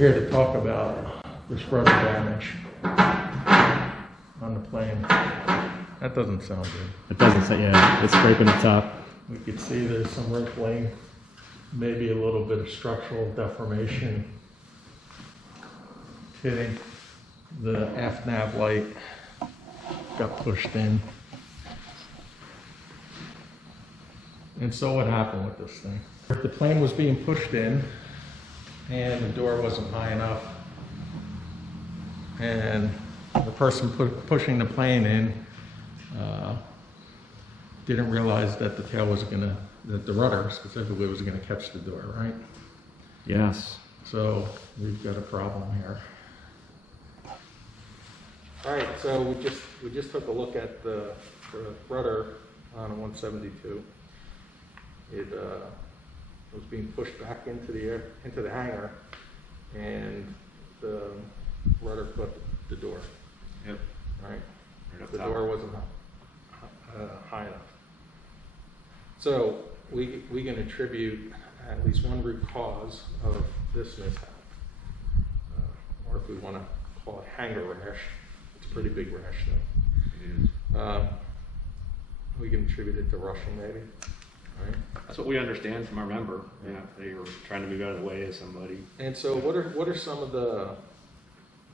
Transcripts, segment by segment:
here to talk about this rudder damage on the plane. That doesn't sound good. It doesn't say, yeah, it's scraping the top. We could see there's some rippling, maybe a little bit of structural deformation hitting. The aft nav light got pushed in. And so what happened with this thing? The plane was being pushed in and the door wasn't high enough. And the person pushing the plane in didn't realize that the tail was gonna, that the rudder specifically was gonna catch the door, right? Yes. So we've got a problem here. All right, so we just took a look at the rudder on a 172. It was being pushed back into the hangar, and the rudder caught the door. Yep. Right. The door wasn't high enough. So we can attribute at least one root cause of this mishap, or if we want to call it hangar rash. It's a pretty big rash, though. It is. We can attribute it to rushing, maybe. Right. That's what we understand from our member. Yeah, they were trying to move out of the way of somebody. And so, what are some of the,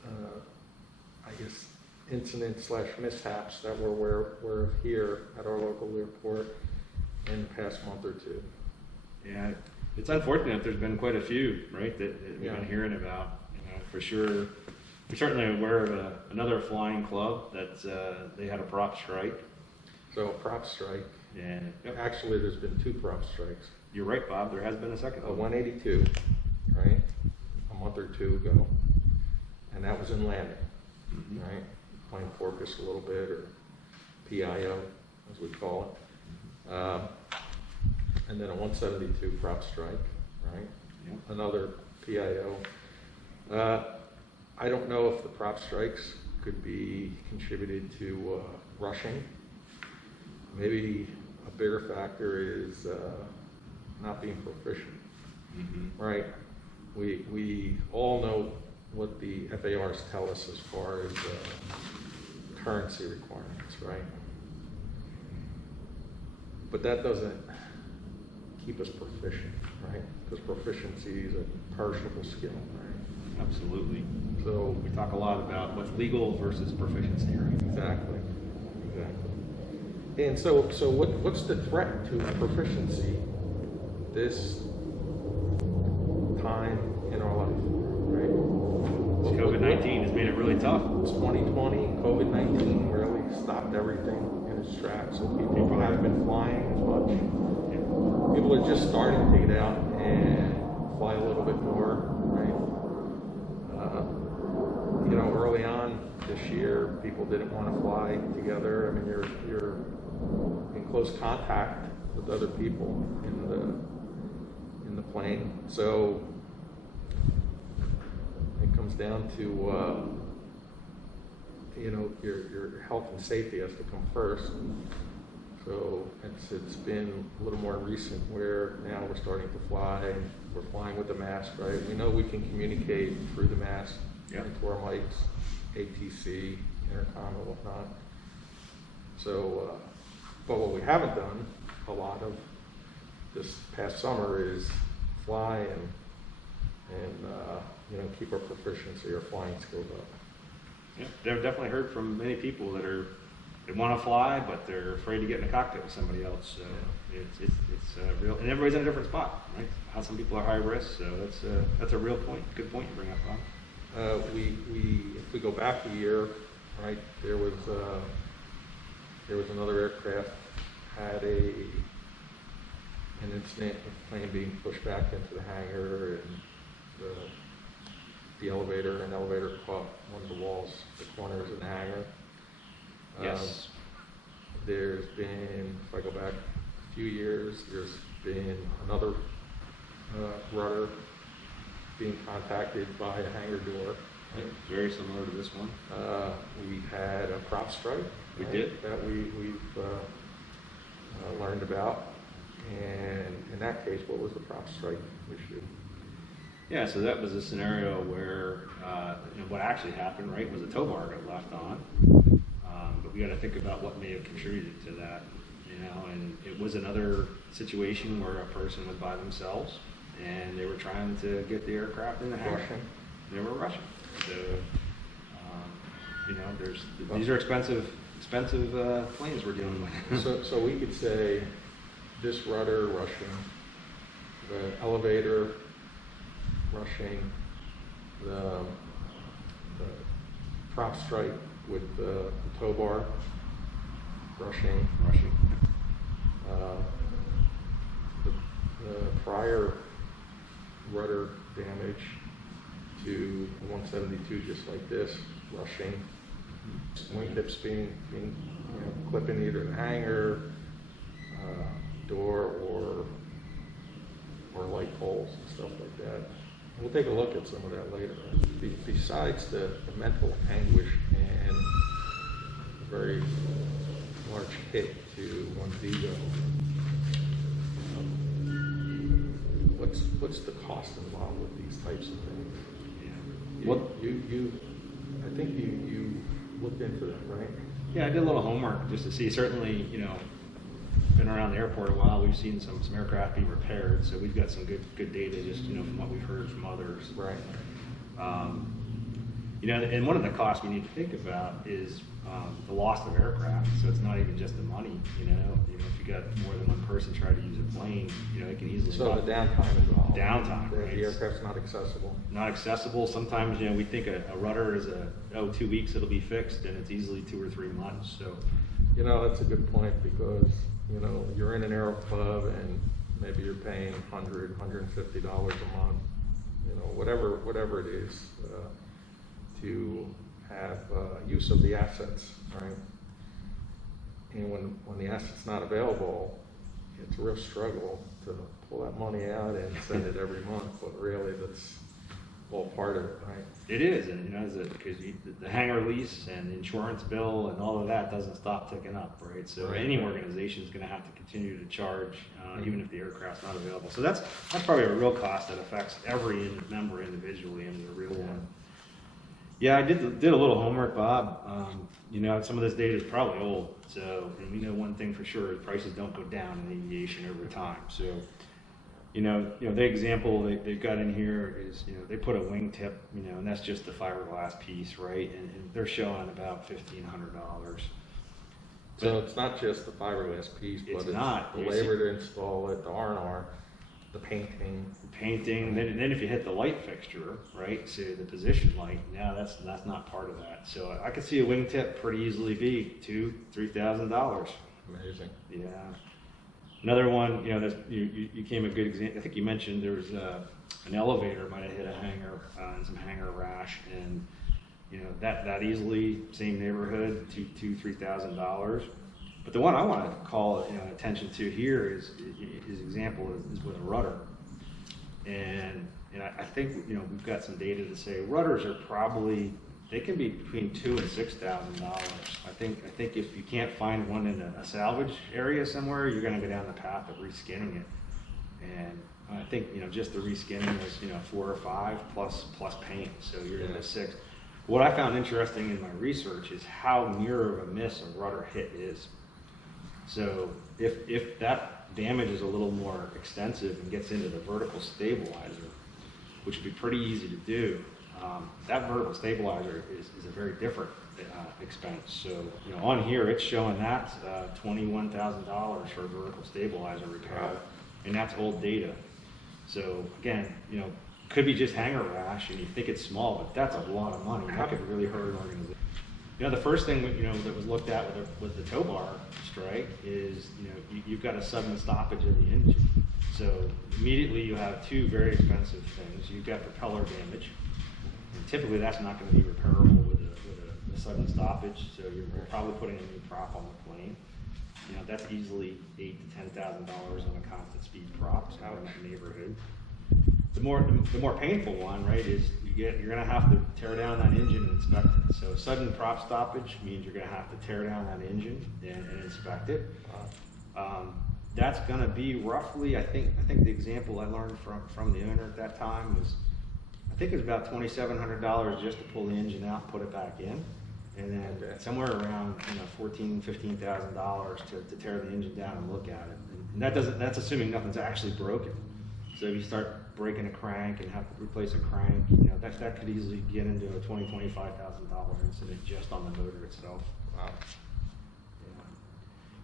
I guess, incidents / mishaps that we're aware of here at our local airport in the past month or two? Yeah, it's unfortunate. There's been quite a few, right, that we've been hearing about. You know, for sure. We're certainly aware of another flying club that they had a prop strike. So a prop strike. Yeah. Yep. Actually, there's been 2 prop strikes. You're right, Bob. There has been a second. A 182, right, a month or 2 ago, and that was in landing, right? Plane porpoised a little bit, or PIO, as we call it. And then a 172 prop strike, right? Yep. Another PIO. I don't know if the prop strikes could be contributed to rushing. Maybe a bigger factor is not being proficient, right? We all know what the FARs tell us as far as currency requirements, right? But that doesn't keep us proficient, right? Because proficiency is a perishable skill, right? Absolutely. So we talk a lot about what's legal versus proficiency, right? Exactly. And so what's the threat to proficiency this time in our life, right? COVID-19 has made it really tough. It's 2020, COVID-19 really stopped everything in its tracks. So people haven't been flying as much. People are just starting to get out and fly a little bit more, right? You know, early on this year, people didn't want to fly together. I mean, you're in close contact with other people in the plane. So it comes down to you know, your health and safety has to come first. So it's been a little more recent where now we're starting to fly. We're flying with the mask, right? We know we can communicate through the mask into our mics, ATC, intercom, and whatnot. So, but what we haven't done a lot of this past summer is fly and you know, keep our proficiency or flying skills up. Yeah, I've definitely heard from many people that they want to fly, but they're afraid to get in a cockpit with somebody else. So it's real, and everybody's in a different spot, right? How some people are high risk, so that's a real point. Good point you bring up, Bob. If we go back a year, right? There was another aircraft had an incident with the plane being pushed back into the hangar, and the elevator caught one of the walls, the corners in the hangar. Yes. There's been, if I go back a few years, there's been another rudder being contacted by a hangar door. Right? Very similar to this one. We had a prop strike. We did. That we've learned about. And in that case, what was the prop strike issue? Yeah, so that was a scenario where what actually happened, right, was a tow bar got left on. But we got to think about what may have contributed to that, and it was another situation where a person was by themselves and they were trying to get the aircraft in the hangar. They were rushing. So, these are expensive planes we're dealing with. So we could say this rudder rushing, the elevator rushing, the prop strike with the tow bar rushing, the prior rudder damage to 172 just like this rushing, wingtips being clipping either the hangar door or light poles and stuff like that. We'll take a look at some of that later. Besides the mental anguish and a very large hit to one's ego, what's the cost involved with these types of things? Yeah. I think you looked into that, right? Yeah, I did a little homework just to see. Certainly, been around the airport a while. We've seen some aircraft be repaired, so we've got some good data just from what we've heard from others. Right. And one of the costs we need to think about is the loss of aircraft. So it's not even just the money. If you got more than one person trying to use a plane, it can easily. So the downtime involved. Downtime, right? The aircraft's not accessible. Not accessible. Sometimes we think a rudder is 2 weeks it'll be fixed, and it's easily 2 or 3 months. So. That's a good point because you're in an aero club and maybe you're paying $100, $150 a month, whatever it is, to have use of the assets, right? And when the asset's not available, it's a real struggle to pull that money out and send it every month, but really that's all part of it, right? It is, and because the hangar lease and the insurance bill and all of that doesn't stop ticking up, right? So any organization is going to have to continue to charge, even if the aircraft's not available. So that's probably a real cost that affects every member individually, and a real one. Yeah, I did a little homework, Bob. Some of this data is probably old, so and we know one thing for sure: prices don't go down in aviation over time. So. The example they've got in here is, they put a wingtip, and that's just the fiberglass piece, right? And they're showing about $1,500. So it's not just the fiberglass piece, but it's not. The labor to install it, the R&R, the painting. Then if you hit the light fixture, right? So the position light, now that's not part of that. So I could see a wingtip pretty easily be $2,000-$3,000. Amazing. Yeah. Another one, you came a good example. I think you mentioned there was an elevator might have hit a hangar and some hangar rash, and that easily same neighborhood, $2,000-$3,000. But the one I want to call attention to here is example is with a rudder, and I think we've got some data to say rudders are probably. They can be between $2,000 and $6,000. I think if you can't find one in a salvage area somewhere, you're going to go down the path of reskinning it. And I think just the reskinning was 4 or 5 plus paint, so you're in the 6. What I found interesting in my research is how near of a miss a rudder hit is. So if that damage is a little more extensive and gets into the vertical stabilizer, which would be pretty easy to do. That vertical stabilizer is a very different expense. So on here it's showing that $21,000 for a vertical stabilizer repair, and that's old data. So again, could be just hangar rash, and you think it's small, but that's a lot of money. That could really hurt an organization. The first thing that was looked at with the tow bar strike is you've got a sudden stoppage of the engine. So immediately you have 2 very expensive things. You've got propeller damage. And typically that's not going to be repairable with a sudden stoppage, so you're probably putting a new prop on the plane. That's easily $8,000 to $10,000 on a constant speed prop out in that neighborhood. The more painful one, right, is you're going to have to tear down that engine and inspect it. So sudden prop stoppage means you're going to have to tear down that engine and inspect it. That's going to be roughly, I think the example I learned from the owner at that time was I think it was about $2,700 just to pull the engine out and put it back in. And then somewhere around, $14,000-15,000 to tear the engine down and look at it. And that's assuming nothing's actually broken. So if you start breaking a crank and have to replace a crank, that could easily get into a $20,000-25,000 incident just on the motor itself. Wow.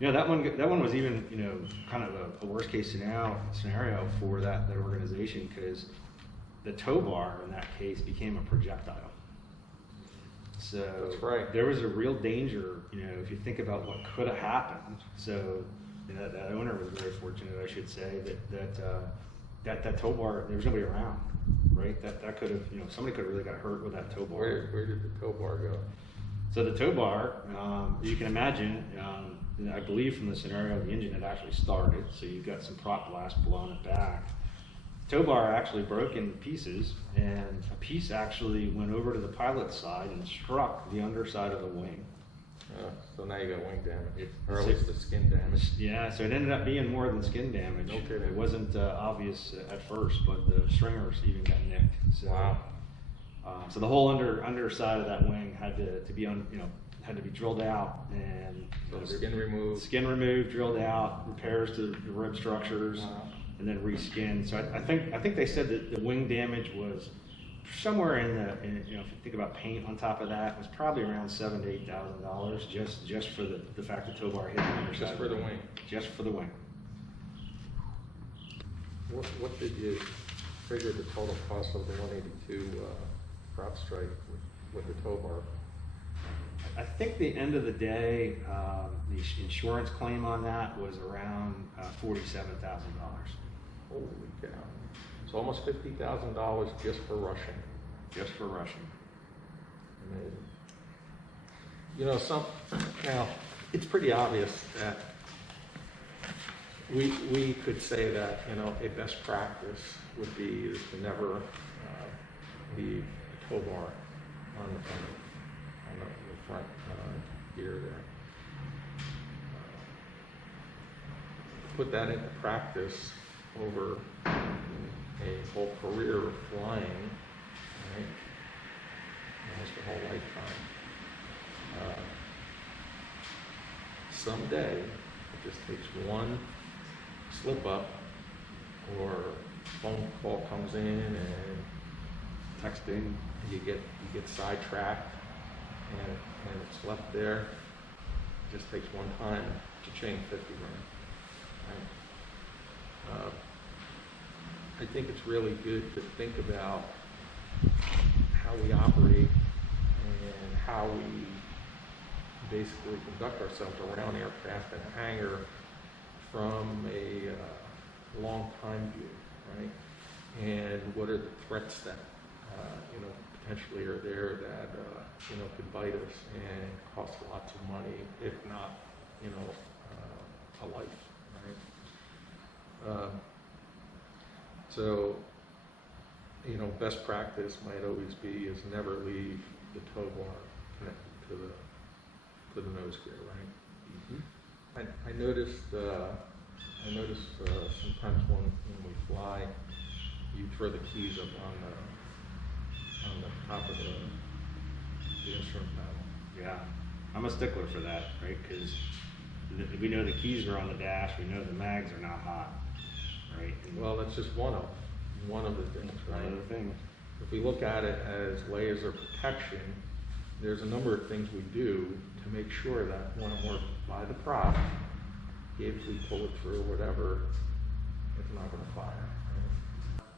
That one was even, kind of a worst case scenario for that organization, because the tow bar in that case became a projectile. So that's right. There was a real danger, if you think about what could have happened. So that owner was very fortunate, I should say, that tow bar, there was nobody around, right? That could have, somebody could have really got hurt with that tow bar. Where did the tow bar go? So the tow bar, you can imagine, I believe from the scenario, the engine had actually started, so you've got some prop blast blowing it back. Tow bar actually broke in pieces, and a piece actually went over to the pilot's side and struck the underside of the wing. So now you got wing damage, or at least the skin damage. Yeah, so it ended up being more than skin damage. Okay. It wasn't obvious at first, but the stringers even got nicked. So, wow. So the whole underside of that wing had to be had to be drilled out, and skin removed. Skin removed, drilled out, repairs to the rib structures. Wow. And then reskinned. So I think they said that the wing damage was somewhere in if you think about paint on top of that, it was probably around $7,000 to $8,000 just for the fact that tow bar hit the underside. Just for the wing. Just for the wing. What did you figure the total cost of the 182 prop strike with the tow bar? I think the end of the day, the insurance claim on that was around $47,000. Holy cow. It's almost $50,000 just for rushing. Just for rushing. Amazing. Now, it's pretty obvious that we could say that, a best practice would be is to never leave a tow bar on the front gear there. Put that into practice over a whole career of flying, right? Almost a whole lifetime. Someday, it just takes one slip up, or a phone call comes in and texting, you get sidetracked, and it's left there. It just takes one time to change 50 grand. Right? I think it's really good to think about how we operate and how we basically conduct ourselves around aircraft and a hangar from a long time view, right? And what are the threats that potentially are there that could bite us and cost lots of money, if not a life, right? So best practice might always be is never leave the tow bar connected to the nose gear, right? Mm-hmm. I noticed sometimes when we fly, you throw the keys up on the top of the instrument panel. Yeah, I'm a stickler for that, right? Because we know the keys are on the dash. We know the mags are not hot, right? Well, that's just one of the things, right? One of the things. If we look at it as layers of protection, there's a number of things we do to make sure that when we're by the prop, if we pull it through or whatever, it's not going to fire.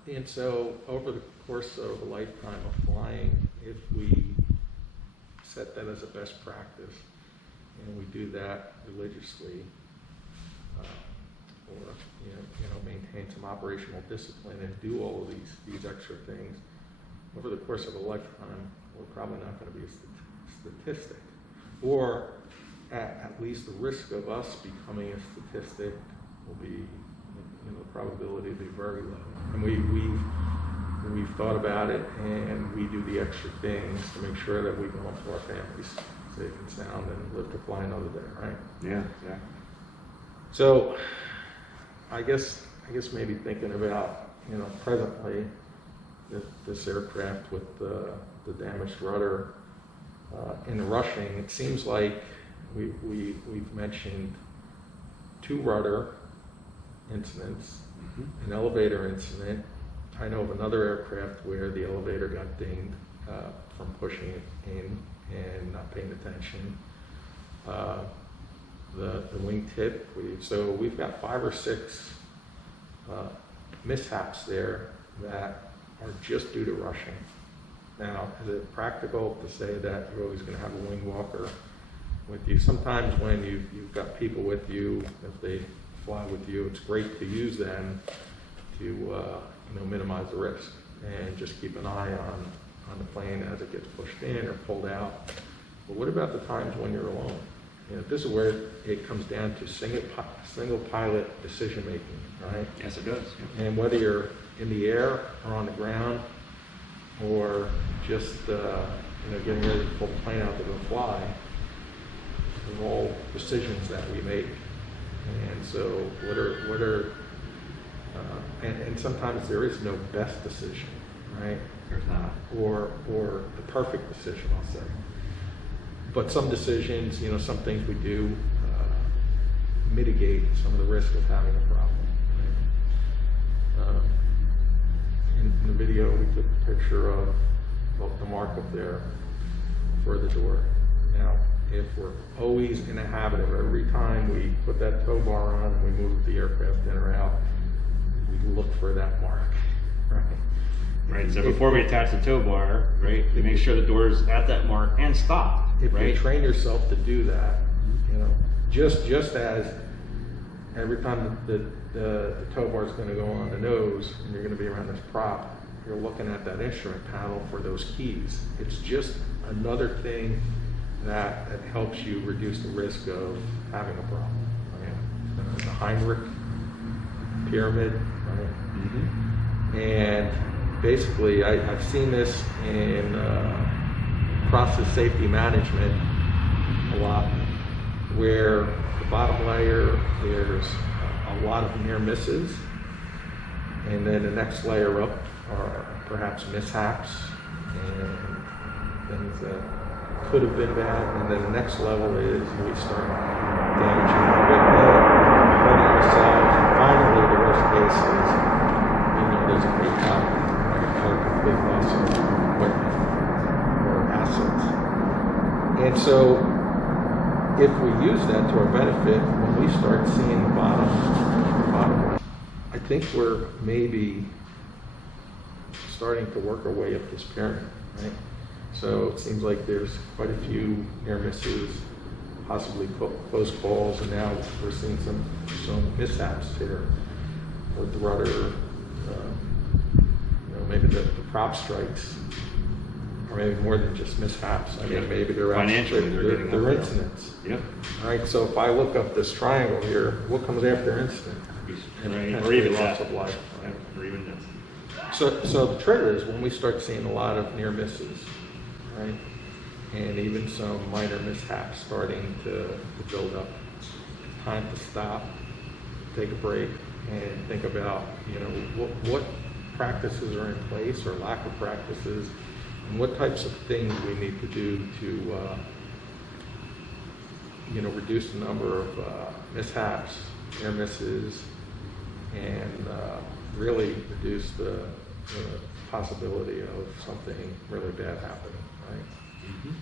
Right? And so over the course of a lifetime of flying, if we set that as a best practice, and we do that religiously, or maintain some operational discipline and do all of these extra things, over the course of a lifetime, we're probably not going to be a statistic, or at least the risk of us becoming a statistic will be, the probability will be very low. And we've thought about it, and we do the extra things to make sure that we go home to our families safe and sound and live to fly another day, right? Yeah. So I guess maybe thinking about, presently, this aircraft with the damaged rudder in rushing, it seems like we've mentioned 2 rudder incidents, an elevator incident. I know of another aircraft where the elevator got dinged from pushing it in and not paying attention. The wingtip. So we've got 5 or 6 mishaps there that are just due to rushing. Now, is it practical to say that you're always going to have a wing walker with you? Sometimes when you've got people with you, if they fly with you, it's great to use them to minimize the risk and just keep an eye on the plane as it gets pushed in or pulled out. But what about the times when you're alone? This is where it comes down to single pilot decision making, right? Yes, it does. Yeah. And whether you're in the air or on the ground, or just getting ready to pull the plane out to go fly, they're all decisions that we make. And so, what are and sometimes there is no best decision, right? There's not. Or the perfect decision, I'll say. But some decisions, some things we do mitigate some of the risk of having a problem. Right? In the video, we took a picture of the mark up there for the door. Now, if we're always in a habit of every time we put that tow bar on and we move the aircraft in or out, we look for that mark, right? Right, so before we attach the tow bar, right, we make sure the door's at that mark and stop, If right? you train yourself to do that, just as every time the tow bar is going to go on the nose and you're going to be around this prop, you're looking at that instrument panel for those keys. It's just another thing that helps you reduce the risk of having a problem. Right? The Heinrich pyramid, right? And basically, I've seen this in process safety management a lot, where the bottom layer, there's a lot of near misses, and then the next layer up are perhaps mishaps and things that could have been bad, and then the next level is we start damaging the equipment, hurting ourselves, and finally the worst case is, there's a fatality, or a complete loss of equipment or assets. And so if we use that to our benefit, when we start seeing the bottom, I think we're maybe starting to work our way up this pyramid, right? So it seems like there's quite a few near misses, possibly close calls, and now we're seeing some mishaps here with the rudder. Maybe the prop strikes, or maybe more than just mishaps. I mean, maybe they're financially they're incidents. Yep. All right. So if I look up this triangle here, what comes after incident? Right. Or even loss death. of life. Right? Or even death. So the trigger is when we start seeing a lot of near misses, right? And even some minor mishaps starting to build up. It's time to stop, take a break, and think about, what practices are in place or lack of practices, and what types of things we need to do to, reduce the number of mishaps, near misses, and really reduce the possibility of something really bad happening, right? Mm-hmm.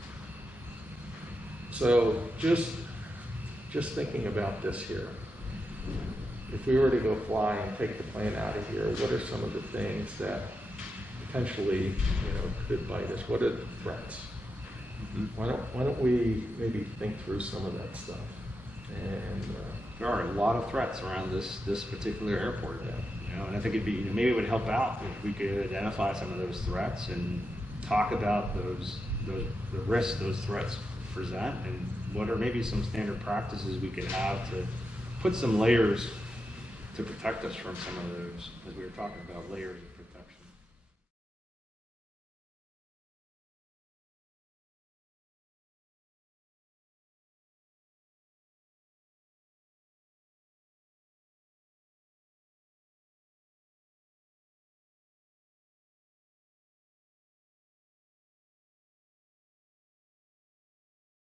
So just thinking about this here, if we were to go fly and take the plane out of here, what are some of the things that potentially, could bite us? What are the threats? Mm-hmm. Why don't we maybe think through some of that stuff? And there are a lot of threats around this particular airport. Yeah. And I think it'd be maybe it would help out if we could identify some of those threats and talk about the risks those threats present, and what are maybe some standard practices we could have to put some layers to protect us from some of those, as we were talking about layers.